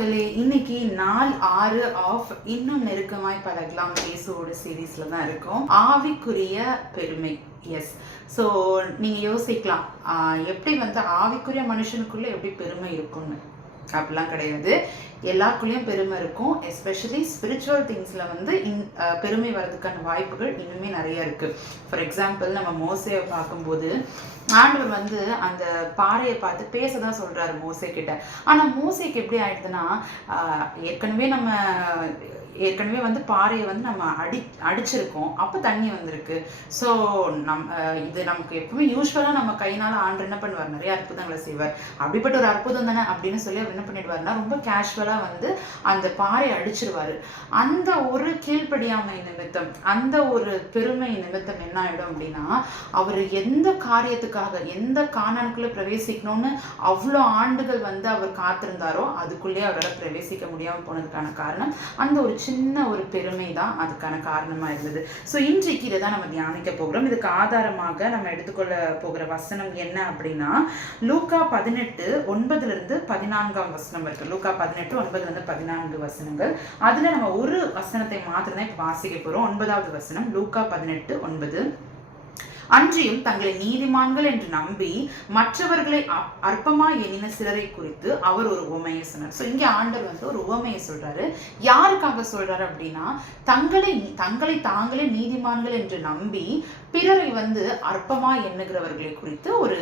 மக்களே, இன்னைக்கு நாள் 6 ஆஃப் இன்னும் நெருக்கமாய் பழகலாம் இயேசுவோட சீரீஸ்ல தான் இருக்கோம். ஆவிக்குரிய பெருமை. எஸ். ஸோ நீங்க யோசிக்கலாம், எப்படி ஆவிக்குரிய மனுஷனுக்குள்ள எப்படி பெருமை இருக்கும்னு. அப்படிலாம் கிடையாது. எல்லாருக்குள்ளேயும் பெருமை இருக்கும். எஸ்பெஷலி ஸ்பிரிச்சுவல் திங்ஸில் பெருமை வர்றதுக்கான வாய்ப்புகள் இன்னுமே நிறைய இருக்குது. ஃபார் எக்ஸாம்பிள், நம்ம மோசேயை பார்க்கும்போது ஆண்டவர் அந்த பாறையை பார்த்து பேச தான் சொல்கிறாரு மோசே கிட்ட. ஆனால் மோசேக்கு எப்படி ஆயிடுதுன்னா, ஏற்கனவே பாறையை நம்ம அடிச்சிருக்கோம். அப்போ தண்ணி வந்திருக்கு. ஸோ இது நமக்கு எப்பவுமே யூஸ்வலாக நம்ம கையினால் ஆண்டு என்ன பண்ணுவார், நிறைய அற்புதங்களை செய்வார். அப்படிப்பட்ட ஒரு அற்புதம் தானே அப்படின்னு சொல்லி அவர் என்ன பண்ணிடுவார்னா, ரொம்ப கேஷுவலாக அந்த பாறையை அடிச்சிருவார். அந்த ஒரு கீழ்ப்படியாமை நிமித்தம், அந்த ஒரு பெருமை நிமித்தம் என்ன ஆகிடும் அப்படின்னா, அவர் எந்த காரியத்துக்காக எந்த கானானுக்குள்ளே பிரவேசிக்கணும்னு அவ்வளோ ஆண்டுகள் அவர் காத்திருந்தாரோ அதுக்குள்ளேயே அவரால் பிரவேசிக்க முடியாமல் போனதுக்கான காரணம் அந்த ஒரு சின்ன ஒரு பெருமை தான் அதுக்கான காரணமாக இருந்தது. ஸோ இன்றைக்கு இதை தான் நம்ம தியானிக்க போகிறோம். இதுக்கு ஆதாரமாக நம்ம எடுத்துக்கொள்ள போகிற வசனம் என்ன அப்படின்னா, லூக்கா 18:9-14 இருக்கு. லூக்கா 18:9-14 வசனங்கள். அதில் நம்ம ஒரு வசனத்தை மாத்திரம் தான் இப்போ வாசிக்க போகிறோம். 9வது வசனம், லூக்கா 18:9. அன்றியும் தங்களை நீதிமான்கள் என்று நம்பி மற்றவர்களை அற்பமாய் எண்ணின சிலரை குறித்து அவர் ஒரு உவமையை சொன்னார். ஸோ இங்கே ஆண்டவர் ஒரு உவமையை சொல்றாரு. யாருக்காக சொல்றாரு அப்படின்னா, தங்களை தாங்களே நீதிமான்கள் என்று நம்பி பிறரை அற்பமா எண்ணுகிறவர்களை குறித்து ஒரு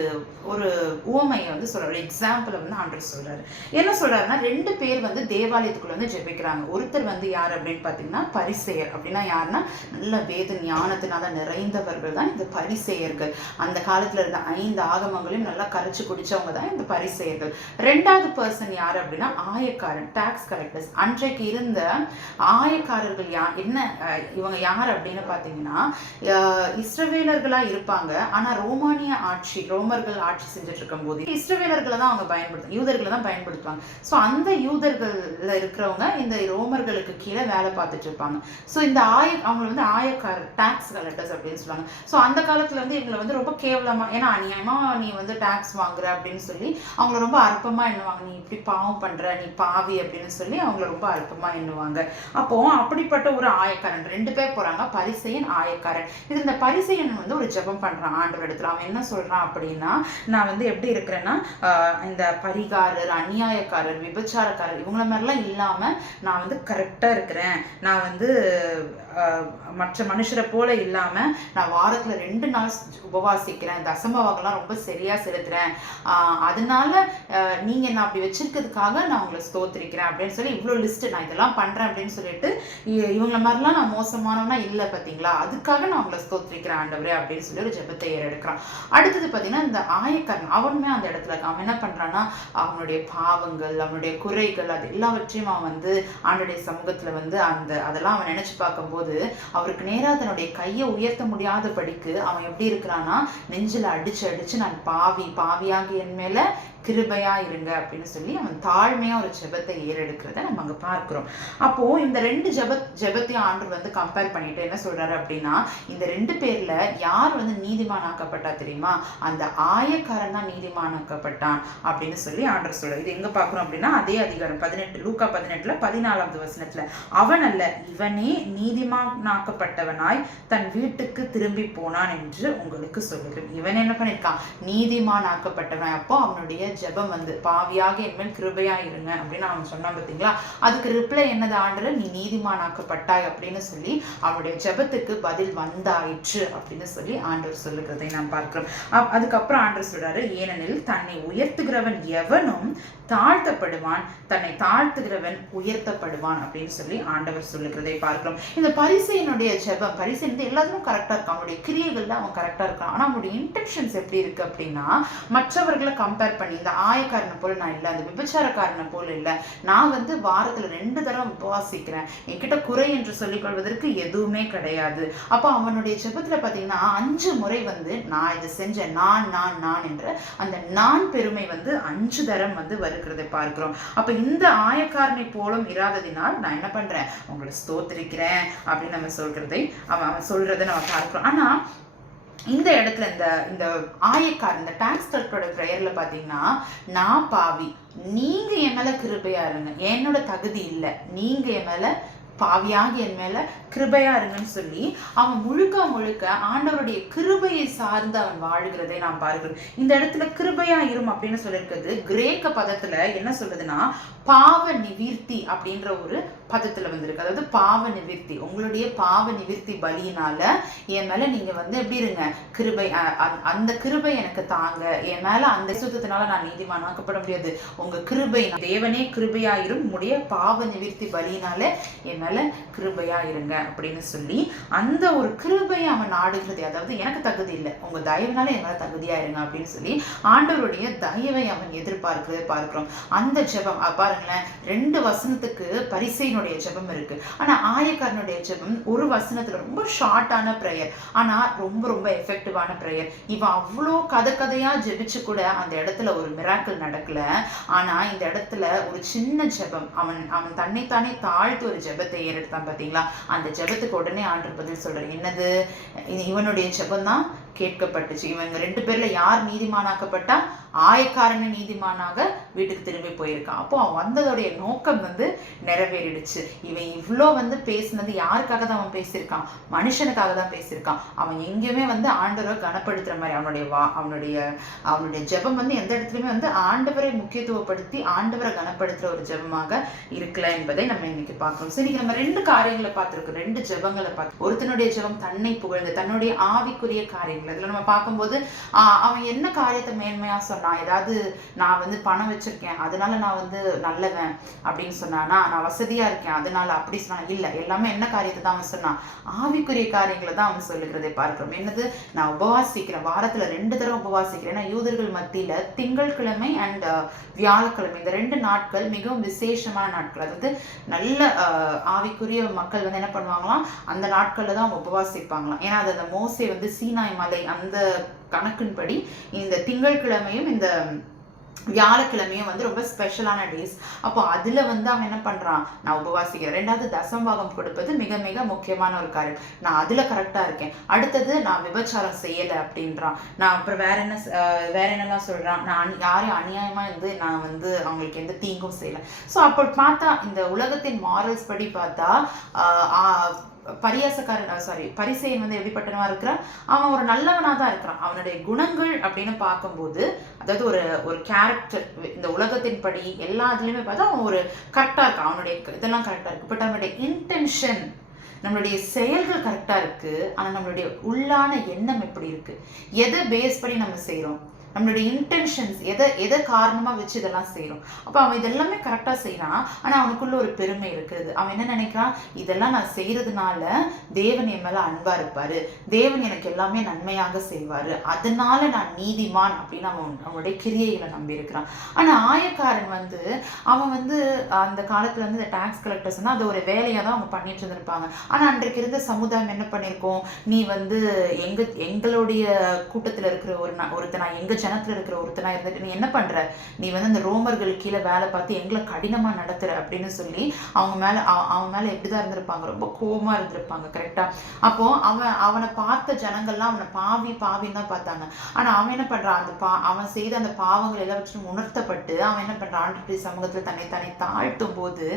ஒரு உவமையை சொல்றாரு. எக்ஸாம்பிளை ஆண்டவர் சொல்றாரு. என்ன சொல்றாருன்னா, 2 பேர் தேவாலயத்துக்குள்ள ஜெபிக்கிறாங்க. ஒருத்தர் யார் அப்படின்னு பார்த்தீங்கன்னா பரிசேயர். அப்படின்னா யாருன்னா, நல்ல வேத ஞானத்தினால நிறைந்தவர்கள் தான் இந்த பரிசேயர்கள். அந்த காலத்துல இருந்த 5 ஆகமங்களையும் நல்லா கரைச்சு குடிச்சவங்க தான் இந்த பரிசேயர்கள். 2வது பர்சன் யார் அப்படின்னா ஆயக்காரன், டாக்ஸ் கலெக்டர்ஸ். அன்றைக்கு இருந்த ஆயக்காரர்கள் இவங்க யார் அப்படின்னு பார்த்தீங்கன்னா, இஸ்ரவேலர்களா இருப்பாங்க. ஆனா ரோமர்கள் ஆட்சி செஞ்சுட்டு இருக்கும் போது இஸ்ரவேலர்களை தான் அவங்க யூதர்களை தான் பயன்படுத்துவாங்க. ஸோ அந்த யூதர்கள்ல இருக்கிறவங்க இந்த ரோமர்களுக்கு கீழே வேலை பார்த்துட்டு இருப்பாங்க. ஸோ இந்த அவங்க ஆயக்காரர், டாக்ஸ் கலெக்டர்ஸ் அப்படின்னு சொல்லுவாங்க. ஸோ அந்த காலத்துல இவங்களை ரொம்ப கேவலமா, ஏன்னா அநியாயமா நீ டாக்ஸ் வாங்குற அப்படின்னு சொல்லி அவங்கள ரொம்ப அற்பமா எண்ணுவாங்க. நீ இப்படி பாவம் பண்ற, நீ பாவி அப்படின்னு சொல்லி அவங்கள ரொம்ப அற்பமா எண்ணுவாங்க. அப்போ அப்படிப்பட்ட ஒரு ஆயக்காரன், 2 பேர் போறாங்க, பரிசேயன், ஆயக்காரன். இது இந்த பரிசேயன் ஒரு ஜெபம் பண்றான் ஆண்டவர் இடத்துல. அவன் என்ன சொல்றான் அப்படின்னா, நான் எப்படி இருக்கிறேன்னா, இந்த பரிகாரர், அநியாயக்காரர், விபச்சாரக்காரர் இவங்கள மாதிரிலாம் இல்லாம நான் கரெக்டா இருக்கிறேன். நான் மற்ற மனுஷரை போல இல்லாம நான் வாரத்துல 2 நாள் உபவாசிக்கிறேன், தசமபாகம்லாம் ரொம்ப சரியா செலுத்துறேன். அதனால நீங்க என்ன அப்படி வச்சிருக்கிறதுக்காக நான் உங்களை ஸ்தோத்திரிக்கிறேன் அப்படின்னு சொல்லி இவ்வளோ லிஸ்ட் நான் இதெல்லாம் பண்றேன் அப்படின்னு சொல்லிட்டு, இவங்களை மாதிரிலாம் நான் மோசமானவனா இல்லை பார்த்தீங்களா, அதுக்காக நான் உங்களை ஸ்தோத்திரிக்கிறேன் ஆண்டவரே அப்படின்னு சொல்லி ஒரு ஜெபத்தை ஏறெடுக்கிறான். அடுத்தது பார்த்தீங்கன்னா, இந்த ஆயக்காரன் அவனுமே அந்த இடத்துல அவன் என்ன பண்றான்னா, அவனுடைய பாவங்கள், அவனுடைய குறைகள், அது எல்லாவற்றையும் அவன் ஆண்டவருடைய சமூகத்துல அதெல்லாம் அவன் நினைச்சு பார்க்கும்போது அவருக்கு நேரா தன்னுடைய கையை உயர்த்த முடியாதபடிக்கு அவன் எப்படி இருக்கிறான்னா, நெஞ்சில அடிச்சு நான் பாவியாக என் மேல கிருபையா இருங்க அப்படின்னு சொல்லி அவன் தாழ்மையா ஒரு ஜெபத்தை ஏறெடுக்கிறத நம்ம அங்க பார்க்கிறோம். அப்போ இந்த 2 ஜெபத்தையும் ஆண்டவர் கம்பேர் பண்ணிட்டு என்ன சொல்றாரு அப்படின்னா, இந்த 2 பேர்ல யார் நீதிமானாக்கப்பட்டா தெரியுமா, அந்த ஆயக்காரன் தான் நீதிமானாக்கப்பட்டான் அப்படின்னு சொல்லி ஆண்டவர் சொல்றாரு. இது எங்க பார்க்கிறோம் அப்படின்னா, அதே அதிகாரம் 18, லூக்கா 18:14 வசனத்துல, அவன் அல்ல இவனே நீதிமானாக்கப்பட்டவனாய் தன் வீட்டுக்கு திரும்பி போனான் என்று உங்களுக்கு சொல்லுகிறேன். இவன் என்ன பண்ணிருக்கான், நீதிமானாக்கப்பட்டவன். அப்போ அவனுடைய ஜெபம் பாவியாக என்மேல் கிருபையா இருங்க அப்படின்னு அவன் சொன்னான் பார்த்தீங்களா, அதுக்கு ரிப்ளை என்னது, ஆண்டவர் நீ நீதிமானாக்கப்பட்டாய் அப்படின்னு சொல்லி அவனுடைய ஜெபத்துக்கு பதில் வந்தாயிற்று அப்படின்னு சொல்லி ஆண்டவர் சொல்லுகிறதை நாம் பார்க்கிறோம். அதுக்கப்புறம் ஆண்டவர் சொல்றாரு, ஏனெனில் தன்னை உயர்த்துகிறவன் எவனும் தாழ்த்தப்படுவான், தன்னை தாழ்த்துகிறவன் உயர்த்தப்படுவான் அப்படின்னு சொல்லி ஆண்டவர் சொல்லுகிறதை பார்க்கிறோம். இந்த பரிசேயனுடைய ஜெபம், பரிசேயன் எல்லாத்துக்கும் கரெக்டா இருக்கான், அவனுடைய கிரியைகள்ல அவன் கரெக்டா இருக்கான். ஆனா அவனுடைய இன்டென்ஷன்ஸ் எப்படி இருக்கு அப்படின்னா, மற்றவர்களை கம்பேர் பண்ணி, இந்த ஆயக்காரனை போல நான் இல்லை, அந்த விபச்சாரக்காரனை போல இல்லை, நான் வாரத்துல 2 தடவை உபவாசிக்கிறேன், என்கிட்ட குறை என்று சொல்லிக் கொள்வதற்கு எதுவுமே கிடையாது. அப்போ அவனுடைய ஜெபத்துல பாத்தீங்கன்னா 5 முறை நான் இதை செஞ்சேன், நான் என்ற அந்த நான் பெருமை 5 தரம் வருகிறதை பார்க்கிறோம். அப்ப இந்த ஆயக்காரனை போலும் இராததினால் நான் என்ன பண்றேன், உங்களை ஸ்தோத்திரிக்கிறேன் அப்படின்னு நம்ம சொல்றதை அவன் சொல்றதை நம்ம பார்க்கிறோம். ஆனா இந்த இடத்துல இந்த இந்த ஆயக்கார் இந்த டாக்ஸ் கலெக்டரோட ப்ரேயர்ல பாத்தீங்கன்னா, நான் பாவி, நீங்க என் மேல கிருபையா இருங்க, என்னோட தகுதி இல்லை, நீங்க என் மேல பாவியாகி என் மேல கிருபையா இருங்கன்னு சொல்லி அவன் முழுக்க முழுக்க ஆண்டவருடைய கிருபையை சார்ந்து அவன் வாழ்கிறதை நாம் பார்க்கிறோம். இந்த இடத்துல கிருபையா இரும் அப்படின்னு சொல்லியிருக்கிறது கிரேக்க பதத்துல என்ன சொல்றதுன்னா பாவ நிவிர்த்தி அப்படின்ற ஒரு பதத்துல வந்திருக்கு. அதாவது பாவ நிவிர்த்தி, உங்களுடைய பாவ நிவிர்த்தி பலியினால என் மேல நீங்க எப்படி இருங்க, கிருபை, அந்த கிருபை எனக்கு தாங்க, என் மேல அந்த சுத்தத்தினால நான் நீதிமானாக்கப்பட முடியாது, உங்க கிருபை, தேவனே கிருபையாயிரும், உடைய பாவ நிவிர்த்தி பலியினால என் மேல கிருபையா இருங்க அப்படின்னு சொல்லி அந்த ஒரு கிருபையை அவன் நாடுகிறது. அதாவது எனக்கு தகுதி இல்லை, உங்க தயவுனால என் மேல தகுதியா இருங்க அப்படின்னு சொல்லி ஆண்டவருடைய தயவை அவன் எதிர்பார்க்கிறதை பார்க்கிறோம். அந்த ஜெபம் பாருங்களேன், 2 வசனத்துக்கு பரிசேயனுடைய ஜெபம் இருக்கு. ஆனா ஆயக்காரனுடைய ஜெபம் ஒரு வசனத்துல ரொம்ப ஷார்ட்டான பிரேயர், ஆனா ரொம்ப ரொம்ப எஃபெக்டிவான பிரேயர். இவன் அவ்வளோ கதையா ஜெபிச்சு கூட அந்த இடத்துல ஒரு மிராக்கிள் நடக்கல. ஆனா இந்த இடத்துல ஒரு சின்ன ஜெபம், அவன் அவன் தன்னைத்தானே தாழ்த்து ஒரு ஜெபத்தை ஏறெடுத்தான் பாத்தீங்களா. அந்த ஜெபத்துக்கு உடனே ஆண்டவர் பதில் சொல்றாரு. என்னது? இவனுடைய ஜெபம் தான் கேட்கப்பட்டுச்சு. இவங்க 2 பேர்ல யார் நீதிமானாக்கப்பட்டா? ஆயக்காரன நீதிமானாக வீட்டுக்கு திரும்பி போயிருக்கான். அப்போ அவன் வந்ததோடைய நோக்கம் நிறைவேறிடுச்சு. இவன் இவ்வளோ பேசினது யாருக்காக தான் அவன் பேசியிருக்கான்? மனுஷனுக்காக தான் பேசியிருக்கான். அவன் எங்கேயுமே ஆண்டவரை கனப்படுத்துற மாதிரி அவனுடைய ஜெபம் எந்த இடத்துலயுமே ஆண்டவரை முக்கியத்துவப்படுத்தி ஆண்டவரை கனப்படுத்துற ஒரு ஜெபமாக இருக்கல என்பதை நம்ம இன்னைக்கு பார்க்கணும். சரி, நம்ம 2 காரியங்களை பார்த்திருக்கோம், 2 ஜெபங்களை பார்த்து. ஒருத்தனுடைய ஜெபம் தன்னை புகழ்ந்து தன்னுடைய ஆவிக்குரிய காரியங்கள். இதுல நம்ம பார்க்கும்போது அவன் என்ன காரியத்தை மேன்மையா சொன்னான்? ஏதாவது நான் பணம் வச்சிருக்கேன் அதனால நான் நல்லவன் அப்படின்னு சொன்னானா? நான் வசதியா இருக்கேன் அதனால அப்படி சொன்னான்? இல்ல, எல்லாமே என்ன காரியத்தை தான் அவன் சொன்னான்? ஆவிக்குரிய காரியங்களை தான் அவன் சொல்லுகிறதை பார்க்கிறோம். என்னது? நான் உபவாசிக்கிறேன், வாரத்துல 2 தடவை உபவாசிக்கிறேன். ஏன்னா யூதர்கள் மத்தியில திங்கட்கிழமை அண்ட் வியாழக்கிழமை இந்த 2 நாட்கள் மிகவும் விசேஷமான நாட்கள். அதாவது நல்ல ஆவிக்குரிய மக்கள் என்ன பண்ணுவாங்களாம், அந்த நாட்கள்ல தான் அவங்க உபவாசிப்பாங்களாம். ஏன்னா அது அந்த மோசே சீனாய் மலை அந்த கணக்கின்படி இந்த திங்கட்கிழமையும் இந்த வியாழக்கிழமையும் ரொம்ப ஸ்பெஷலான டேஸ். அப்போ அதுல அவன் என்ன பண்றான்? நான் உபவாசிக்கிறேன். 2வது தசம்பாகம் கொடுப்பது மிக மிக முக்கியமான ஒரு காரியம், நான் அதுல கரெக்டா இருக்கேன். அடுத்தது நான் விபச்சாரம் செய்யல அப்படின்றான். நான் அப்புறம் வேற என்னெல்லாம் சொல்றான்? நான் யாரையும் அநியாயமா நான் அவங்களுக்கு எந்த தீங்கும் செய்யல. ஸோ அப்போ பார்த்தா இந்த உலகத்தின் மாரல்ஸ் படி பார்த்தா பரிசேயன் எப்படிப்பட்டவனா இருக்கிறான்? அவன் ஒரு நல்லவனா தான் இருக்கிறான். அவனுடைய குணங்கள் அப்படின்னு பார்க்கும்போது, அதாவது ஒரு கேரக்டர் இந்த உலகத்தின் படி எல்லா இதுலயுமே பார்த்தா அவன் ஒரு கரெக்டா இருக்கான், அவனுடைய இதெல்லாம் கரெக்டா இருக்கு. பட் அவனுடைய இன்டென்ஷன், நம்மளுடைய செயல்கள் கரெக்டா இருக்கு. ஆனா நம்மளுடைய உள்ளான எண்ணம் எப்படி இருக்கு? எதை பேஸ் பண்ணி நம்ம செய்யறோம்? நம்மளுடைய இன்டென்ஷன்ஸ் எதை காரணமா வச்சு இதெல்லாம் செய்யறோம்? அப்ப அவன் இதெல்லாமே கரெக்டா செய்யறான். ஆனா அவனுக்குள்ள ஒரு பெருமை இருக்குது. அவன் என்ன நினைக்கிறான்? இதெல்லாம் நான் செய்யறதுனால தேவன் என் மேல அன்பா இருப்பாரு, தேவன் எனக்கு எல்லாமே நன்மையாக செய்வாரு, அதனால நான் நீதிமான் அப்படின்னு அவனுடைய கிரியைகளை நம்பி இருக்கிறான். ஆனா ஆயக்காரன் அவன் அந்த காலத்துல இந்த டாக்ஸ் கலெக்டர்ஸ் அது ஒரு வேலையா தான் அவங்க பண்ணிட்டு இருந்திருப்பாங்க. ஆனா அன்றைக்கு இருந்த சமுதாயம் என்ன பண்ணிருக்கோம்? நீ எங்களுடைய கூட்டத்துல இருக்கிற ஒருத்தனா, எங்க ஜனத்துல இருக்கிற ஒருத்தனா இருந்துட்டு நீ என்ன பண்ற? நீ அந்த ரோமர்கள் கீழே வேலை பார்த்து எங்களை கடினமா நடத்துற அப்படின்னு சொல்லி அவன் மேல எப்படிதான் இருந்திருப்பாங்க? ரொம்ப கோபமா இருந்திருப்பாங்க. கரெக்டா? அப்போ அவனை பார்த்த ஜனங்கள்லாம் அவனை பாவின்னு தான் பார்த்தாங்க. ஆனா அவன் என்ன பண்றான்? அவன் செய்த அந்த பாவங்கள் எல்லாவற்றையும் உணர்த்தப்பட்டு அவன் என்ன பண்றான்? ஆண்டவருடைய சமூகத்துல தன்னை தாழ்த்தும் போது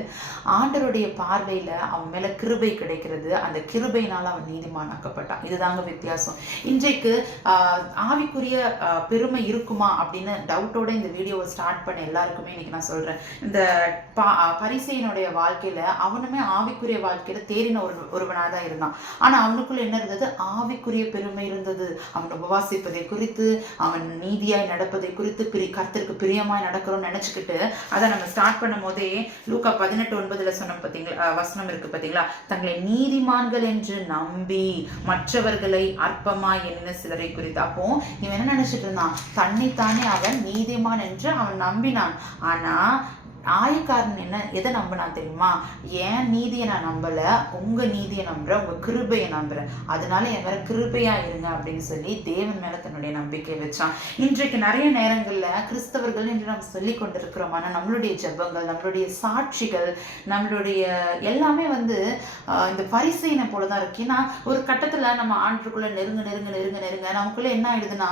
ஆண்டவருடைய பார்வையில அவன் மேல கிருபை கிடைக்கிறது. அந்த கிருபையினால அவன் நீதிமானாக்கப்பட்டான். இதுதாங்க வித்தியாசம். இன்றைக்கு ஆவிக்குரிய பெருமை இருக்குமா அப்படின்னு டவுட்டோட இந்த வீடியோவை ஸ்டார்ட் பண்ண எல்லாருக்குமே இன்னைக்கு நான் சொல்றேன், இந்த பரிசேயனுடைய வாழ்க்கையில அவனுமே ஆவிக்குரிய வாழ்க்கையில தேறின ஒருவனாதான் இருந்தான். ஆனா அவனுக்குள்ள என்ன இருந்தது? ஆவிக்குரிய பெருமை இருந்தது. அவன் உபவாசிப்பதை குறித்து, அவன் நீதியாய் நடப்பதை குறித்து, கர்த்தருக்கு பிரியமாய் நடக்கிறோம்னு நினைச்சுக்கிட்டு அதை நம்ம ஸ்டார்ட் பண்ணும் போதே லூக்கா 18:9 சொன்ன பாத்தீங்களா வசனம் இருக்கு பாத்தீங்களா? தங்களை நீதிமான்கள் என்று நம்பி மற்றவர்களை அற்பமாய் எண்ணின சிலரை குறித்து. அப்போ இவன் என்ன நினைச்சிட்டு இருந்தான்? தன்னைத்தானே அவன் நீதிமான் என்று அவன் நம்பினான். ஆனா ஆயக்காரன் எதை நம்பினான் தெரியுமா? என் நீதியை நான் நம்பல, உங்க நீதியை நம்புறேன், உங்க கிருபையை நம்புறேன், அதனால என் மேல கிருபையா இருங்க அப்படின்னு சொல்லி தேவன் மேல தன்னுடைய நம்பிக்கை வச்சான். இன்றைக்கு நிறைய நேரங்கள்ல கிறிஸ்தவர்கள் என்று நாம் சொல்லி கொண்டிருக்கிறோம், ஆனா நம்மளுடைய ஜெபங்கள், நம்மளுடைய சாட்சிகள், நம்மளுடைய எல்லாமே இந்த பரிசையினை போலதான் இருக்கு. ஏன்னா ஒரு கட்டத்துல நம்ம ஆண்டுக்குள்ள நெருங்க நெருங்க நெருங்க நெருங்க நமக்குள்ள என்ன ஆயிடுதுன்னா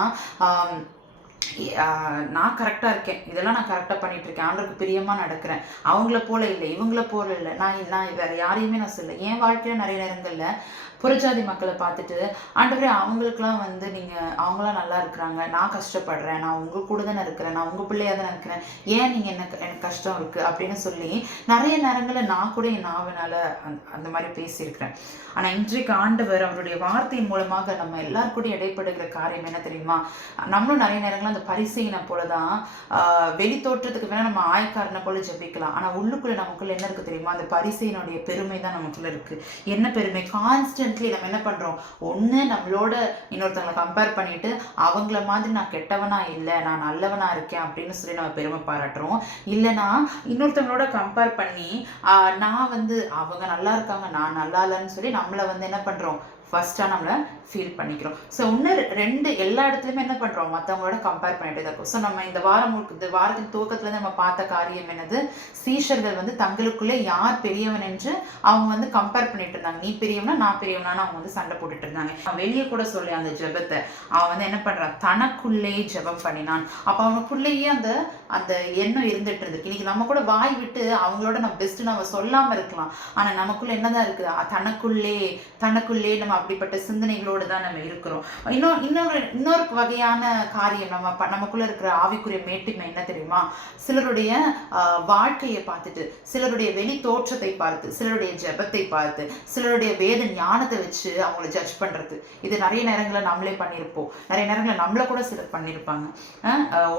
நான் கரெக்டாக இருக்கேன், இதெல்லாம் நான் கரெக்டாக பண்ணிட்டு இருக்கேன், ஆண்டவருக்கு பிரியமாக நடக்கிறேன், அவங்கள போல இல்லை, இவங்கள போல இல்லை, நான் வேற யாரையுமே நான் சொல்ல. என் வாழ்க்கையில நிறைய நேரங்கள்ல புறஜாதி மக்களை பார்த்துட்டு ஆண்டவரே அவங்களுக்குலாம் நீங்கள் அவங்களாம் நல்லா இருக்கிறாங்க, நான் கஷ்டப்படுறேன், நான் உங்க கூட தானே இருக்கிறேன், நான் உங்கள் பிள்ளையாக தானே இருக்கிறேன், ஏன் நீங்கள் எனக்கு கஷ்டம் இருக்குது அப்படின்னு சொல்லி நிறைய நேரங்களில் நான் கூட என் நாவனால அந்த மாதிரி பேசியிருக்கிறேன். ஆனால் இன்றைக்கு ஆண்டவர் அவருடைய வார்த்தையின் மூலமாக நம்ம எல்லாருக்கூட இடைப்படுகிற காரியம் என்ன தெரியுமா? நம்மளும் நிறைய நேரங்கள் அந்த பரிசையினை போல தான் வெளி தோற்றத்துக்கு வேணால் நம்ம ஆயக்காரனை போல ஜெபிக்கலாம், ஆனால் உள்ளுக்குள்ளே நமக்குள்ள என்ன இருக்குது தெரியுமா? அந்த பரிசையினுடைய பெருமை தான் நமக்குள்ள இருக்குது. என்ன பெருமை? கான்ஸ்டன்ட்லி நம்ம என்ன பண்ணுறோம், ஒன்று நம்மளோட இன்னொருத்தவங்களை கம்பேர் பண்ணிட்டு அவங்கள மாதிரி நான் கெட்டவனா இல்லை, நான் நல்லவனா இருக்கேன் அப்படின்னு சொல்லி நம்ம பெருமை பாராட்டுறோம். இல்லைன்னா இன்னொருத்தவங்களோட கம்பேர் பண்ணி நான் அவங்க நல்லா இருக்காங்க, நான் நல்லா இல்லைன்னு சொல்லி நம்மளை என்ன பண்ணுறோம், ஃபர்ஸ்ட்டாக நம்மளை ஃபீல் பண்ணிக்கிறோம். ஸோ ஒன்று ரெண்டு எல்லா இடத்துலையுமே என்ன பண்ணுறோம், மற்றவங்களோட கம்பேர் பண்ணிட்டு தான் இருக்கும். ஸோ நம்ம இந்த வாரத்தின் துவக்கத்துலேருந்து நம்ம பார்த்த காரியம் என்னது, சீஷர்கள் தங்களுக்குள்ளே யார் பெரியவன் என்று அவங்க கம்பேர் பண்ணிட்டு இருந்தாங்க. நீ பெரியவனா நான் பெரியவனான்னு அவங்க சண்டை போட்டுட்டு இருந்தாங்க. வெளியே கூட சொல்லி அந்த ஜெபத்தை அவன் என்ன பண்ணுறான், தனக்குள்ளேயே ஜெபம் பண்ணினான். அப்போ அவனுக்குள்ளேயே அந்த அந்த எண்ணம் இருந்துட்டு இருக்கு. இன்னைக்கு நம்ம கூட வாய் விட்டு அவங்களோட நம்ம பெஸ்ட் நம்ம சொல்லாமல் இருக்கலாம், ஆனால் நமக்குள்ள என்னதான் இருக்குது, தனக்குள்ளே நம்ம அப்படிப்பட்ட சிந்தனைகளோடு தான் நம்ம இருக்கிறோம். இன்னொரு வகையான காரியம் நமக்குள்ள இருக்கிற ஆவிக்குரிய மேட்டிமை என்ன தெரியுமா? சிலருடைய வாழ்க்கையை பார்த்துட்டு, சிலருடைய வெளி தோற்றத்தை பார்த்து, சிலருடைய ஜெபத்தை பார்த்து, சிலருடைய வேத ஞானத்தை வச்சு அவங்கள ஜட்ஜ் பண்றது. இது நிறைய நேரங்களில் நம்மளே பண்ணியிருப்போம், நிறைய நேரங்களில் நம்மள கூட சிலர் பண்ணியிருப்பாங்க.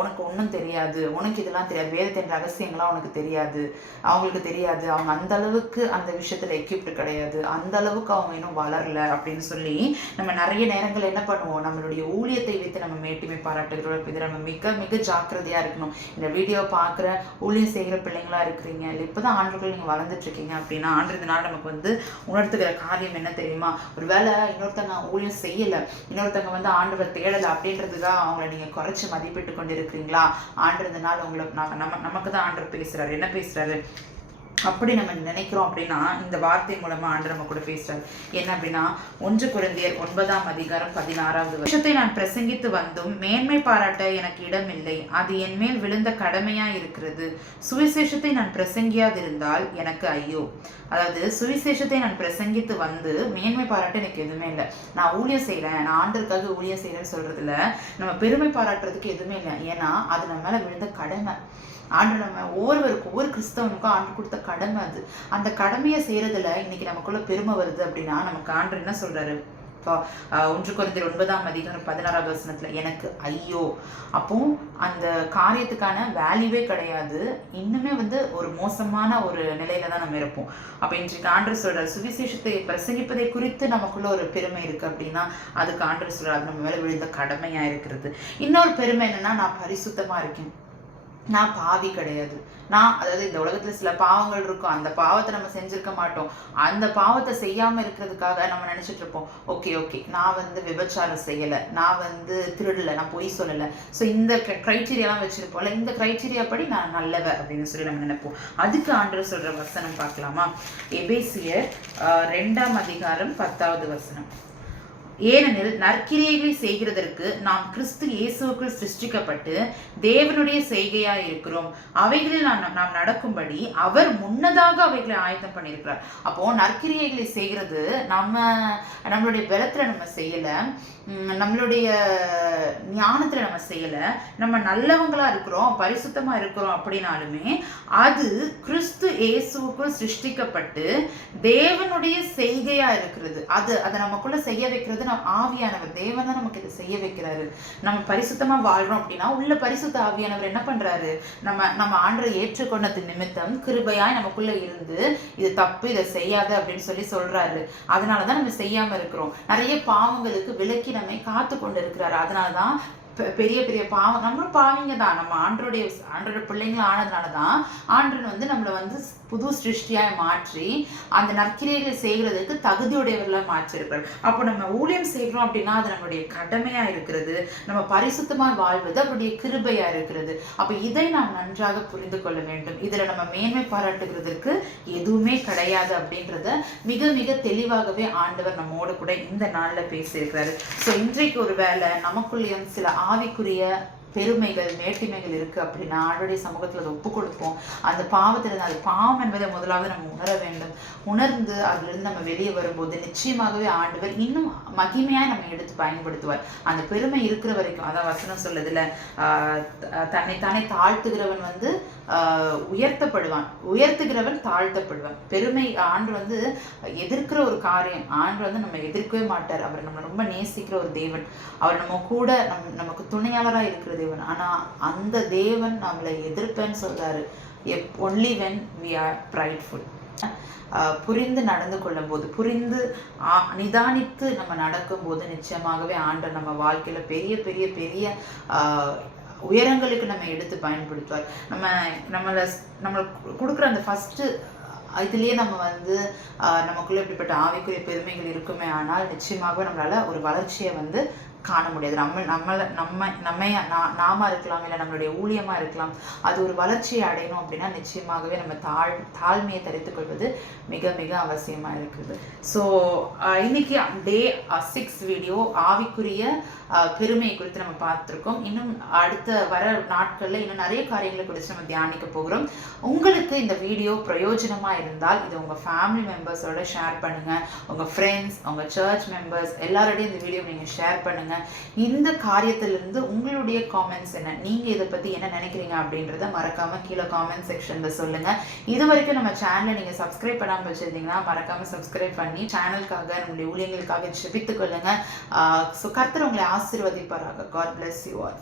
உனக்கு ஒன்றும் தெரியாது, உனக்கு இதெல்லாம் தெரியாது, வேதத்தின் ரகசியங்கள்லாம் உனக்கு தெரியாது, அவங்களுக்கு தெரியாது, அவங்க அந்த அளவுக்கு அந்த விஷயத்துல எக்யூப்டு கிடையாது, அந்த அளவுக்கு அவங்க இன்னும் வளரல அப்படின்னு சொல்லி நம்ம நிறைய நேரங்கள் என்ன பண்ணுவோம், நம்மளுடைய ஊழியத்தை வைத்து நம்ம மேட்டிமை பாராட்டுகிறோம். இதில் நம்ம மிக மிக ஜாக்கிரதையா இருக்கணும். இந்த வீடியோ பார்க்குற ஊழியம் செய்கிற பிள்ளைங்களா இருக்கிறீங்க, இல்லை இப்போதான் ஆண்டுகள் நீங்கள் வளர்ந்துட்டு இருக்கீங்க அப்படின்னா ஆண்டுறதுனால நமக்கு உணர்த்துகிற காரியம் என்ன தெரியுமா? ஒரு வேளை இன்னொருத்தங்க ஊழியம் செய்யலை, இன்னொருத்தங்க ஆண்டவர் தேடலை அப்படின்றதுதான் அவங்கள நீங்கள் குறைச்சி மதிப்பிட்டு கொண்டு இருக்கிறீங்களா? ஆண்டுறதுனால உங்களுக்கு நமக்கு தான் ஆண்டவர் பேசுறாரு. என்ன பேசுறாரு அப்படி நம்ம நினைக்கிறோம் அப்படின்னா இந்த வார்த்தை மூலமா ஆண்டு நம்ம கூட பேசுறாரு. என்ன அப்படின்னா 1 கொரிந்தியர் 9:16 விஷயத்தை நான் பிரசங்கித்து வந்தும் மேன்மை பாராட்ட எனக்கு இடமில்லை, அது என் மேல் விழுந்த கடமையா இருக்கிறது. சுவிசேஷத்தை நான் பிரசங்கியாதிருந்தால் எனக்கு ஐயோ. அதாவது சுவிசேஷத்தை நான் பிரசங்கித்து வந்து மேன்மை பாராட்ட எனக்கு எதுவுமே இல்லை. நான் ஊழியம் செய்யறேன், நான் ஆண்டருக்காக ஊழியம் செய்யறேன்னு சொல்றதுல நம்ம பெருமை பாராட்டுறதுக்கு எதுவுமே இல்லை. ஏன்னா அது நம்ம மேல விழுந்த கடமை. ஆண்டு நம்ம ஒவ்வொரு கிறிஸ்தவனுக்கும் ஆண்டு கொடுத்த கடமை அது. அந்த கடமையை செய்யறதுல இன்னைக்கு நமக்குள்ள பெருமை வருது அப்படின்னா நமக்கு ஆண்டு என்ன சொல்றாரு? 1 கொரிந்தியர் 9:16 எனக்கு ஐயோ. அப்போ அந்த காரியத்துக்கான வேல்யூவே கிடையாது, இன்னுமே ஒரு மோசமான ஒரு நிலையில தான் நம்ம இருப்போம். அப்ப இன்றைக்கு ஆண்டவர் சொல்ற சுவிசேஷத்தை பிரசங்கிப்பதை குறித்து நமக்குள்ள ஒரு பெருமை இருக்கு அப்படின்னா அதுக்கு ஆண்டவர் சொல்றாரு நம்ம மேல விழுந்த கடமையா இருக்கிறது. இன்னொரு பெருமை என்னன்னா, நான் பரிசுத்தமா இருக்கேன், நான் பாவி கிடையாது. அதாவது இந்த உலகத்துல சில பாவங்கள் இருக்கும், அந்த பாவத்தை நம்ம செஞ்சிருக்க மாட்டோம், அந்த பாவத்தை செய்யாம இருக்கிறதுக்காக நம்ம நினைச்சிட்டு இருப்போம், ஓகே நான் விபச்சாரம் செய்யல, நான் திருடல, நான் பொய் சொல்லல, ஸோ இந்த கிரைட்டீரியாலாம் வச்சிருப்போம்ல, இந்த கிரைட்டீரியா படி நான் நல்லவ அப்படின்னு சொல்லி நம்ம நினைப்போம். அதுக்கு ஆண்டவர் சொல்ற வசனம் பார்க்கலாமா? எபேசியர் 2:10. ஏனெனில் நற்கிரியைகளை செய்கிறதற்கு நாம் கிறிஸ்து இயேசுவுக்குள் சிருஷ்டிக்கப்பட்டு தேவனுடைய செய்கையாய் இருக்கிறோம், அவைகளில் நாம் நடக்கும்படி அவர் முன்னதாக அவைகளை ஆயத்தம் பண்ணியிருக்கிறார். அப்போ நற்கிரியைகளை செய்கிறது நம்மளுடைய பலத்துல நம்ம செய்யல, நம்மளுடைய ஞானத்துல நம்ம செய்யல, நம்ம நல்லவங்களா இருக்கிறோம், பரிசுத்தமா இருக்கிறோம் அப்படின்னாலுமே அது கிறிஸ்து இயேசுவுக்குள் சிருஷ்டிக்கப்பட்டு தேவனுடைய செய்கையா இருக்கிறது. அதை நமக்குள்ள செய்ய வைக்கிறது ஆவியானவர். தேவன் தான் நமக்கு இதை செய்ய வைக்கிறாரு. நம்ம பரிசுத்தமா வாழ்றோம் அப்படின்னா உள்ள பரிசுத்த ஆவியானவர் என்ன பண்றாரு, நம்ம ஆண்டரை ஏற்றுக்கொண்டது நிமித்தம் கிருபையாய் நமக்குள்ள இருந்து இது தப்பு, இதை செய்யாத அப்படின்னு சொல்லி சொல்றாரு. அதனாலதான் நம்ம செய்யாம இருக்கிறோம். நிறைய பாவங்களுக்கு விலக்கி நம்மை காத்து கொண்டு இருக்கிறாரு. அதனாலதான் பெரிய பெரிய பாவம், நம்மளும் பாவிங்க தான். நம்ம ஆண்டோடைய பிள்ளைங்களும் ஆனதுனால தான் ஆண்டவன் வந்து நம்மளை வந்து புது சிருஷ்டியாய் மாற்றி அந்த நற்கிரைகளை செய்கிறதுக்கு தகுதியுடையவர்களாக மாற்றிருக்கிறார். அப்போ நம்ம ஊழியம் செய்கிறோம் அப்படின்னா அது நம்மளுடைய கடமையா இருக்கிறது, நம்ம பரிசுத்தமாக வாழ்வது அவருடைய கிருபையா இருக்கிறது. அப்போ இதை நாம் நன்றாக புரிந்து கொள்ள வேண்டும். இதுல நம்ம மேன்மை பாராட்டுகிறதுக்கு எதுவுமே கிடையாது அப்படின்றத மிக மிக தெளிவாகவே ஆண்டவர் நம்மோடு கூட இந்த நாள்ல பேசியிருக்கிறாரு. ஸோ இன்றைக்கு ஒரு வேளை நமக்குள்ளேயும் சில ஆவிக்குரிய பெருமைகள் மேட்டிமைகள் இருக்கு அப்படின்னா ஆண்டவருடைய சமூகத்துல அதை ஒப்பு கொடுப்போம். அந்த பாவத்திலிருந்து, அது பாவம் என்பதை முதலாவது நம்ம உணர வேண்டும். உணர்ந்து அதிலிருந்து நம்ம வெளியே வரும்போது நிச்சயமாகவே ஆண்டவர் இன்னும் மகிமையா நம்ம எடுத்து பயன்படுத்துவார். அந்த பெருமை இருக்கிற வரைக்கும், அதான் வசனம் சொல்லுதுல, தன்னைத்தானே தாழ்த்துகிறவன் வந்து உயர்த்தப்படுவான், உயர்த்துகிறவன் தாழ்த்தப்படுவான். பெருமை ஆண்டு வந்து எதிர்க்கிற ஒரு காரியம். ஆண்டு வந்து நம்ம எதிர்க்கவே மாட்டார். அவர் நம்ம ரொம்ப நேசிக்கிற ஒரு தேவன். அவர் நம்ம கூட நமக்கு துணையாளராக இருக்கிற தேவன். ஆனா அந்த தேவன் நம்மளை எதிர்ப்பேன்னு சொல்றாரு only when we are prideful. புரிந்து நடந்து கொள்ளும் போது, புரிந்து நிதானித்து நம்ம நடக்கும் போது நிச்சயமாகவே ஆண்டவர் நம்ம வாழ்க்கையில பெரிய பெரிய பெரிய உயரங்களுக்கு நம்ம எடுத்து பயன்படுத்துவார். நம்மளுக்கு கொடுக்குற அந்த ஃபர்ஸ்ட் இதுலயே நம்ம வந்து நமக்குள்ள இப்படிப்பட்ட ஆவிக்குரிய பெருமைகள் இருக்குமே, ஆனால் நிச்சயமாக நம்மளால ஒரு வளர்ச்சியை வந்து காண முடியாது. நாம இருக்கலாம், இல்லை நம்மளுடைய ஊழியமா இருக்கலாம். அது ஒரு வளர்ச்சியை அடையணும் அப்படின்னா நிச்சயமாகவே நம்ம தாழ்மையை தரித்துக் கொள்வது மிக மிக அவசியமா இருக்குது. ஸோ இன்னைக்கு டே 6 வீடியோ ஆவிக்குரிய பெருமையை குறித்து நம்ம பார்த்துருக்கோம். இன்னும் அடுத்த வர நாட்கள்ல இன்னும் நிறைய காரியங்களை குறித்து நம்ம தியானிக்க போகிறோம். உங்களுக்கு இந்த வீடியோ பிரயோஜனமா இருந்தால் இது உங்க ஃபேமிலி மெம்பர்ஸோட ஷேர் பண்ணுங்க. உங்க ஃப்ரெண்ட்ஸ், உங்க சர்ச் மெம்பர்ஸ் எல்லாரோடையும் இந்த வீடியோ நீங்க ஷேர் பண்ணுங்க. இந்த காரியத்திலிருந்து உங்களுடைய காமெண்ட்ஸ் என்ன, நீங்க இதை பத்தி என்ன நினைக்கிறீங்க அப்படின்றத மறக்காம கீழே காமெண்ட் செக்ஷன்ல சொல்லுங்க. இது வரைக்கும் நம்ம சேனலை நீங்க சப்ஸ்கிரைப் பண்ணாம வச்சிருந்தீங்கன்னா மறக்காம சப்ஸ்கிரைப் பண்ணி சேனலுக்காக, நம்மளுடைய ஊழியங்களுக்காக ஜெபித்துக் கொள்ளுங்க. ஸோ கர்த்தர் உங்களை ஆசீர்வதிப்பாராக. God bless you all.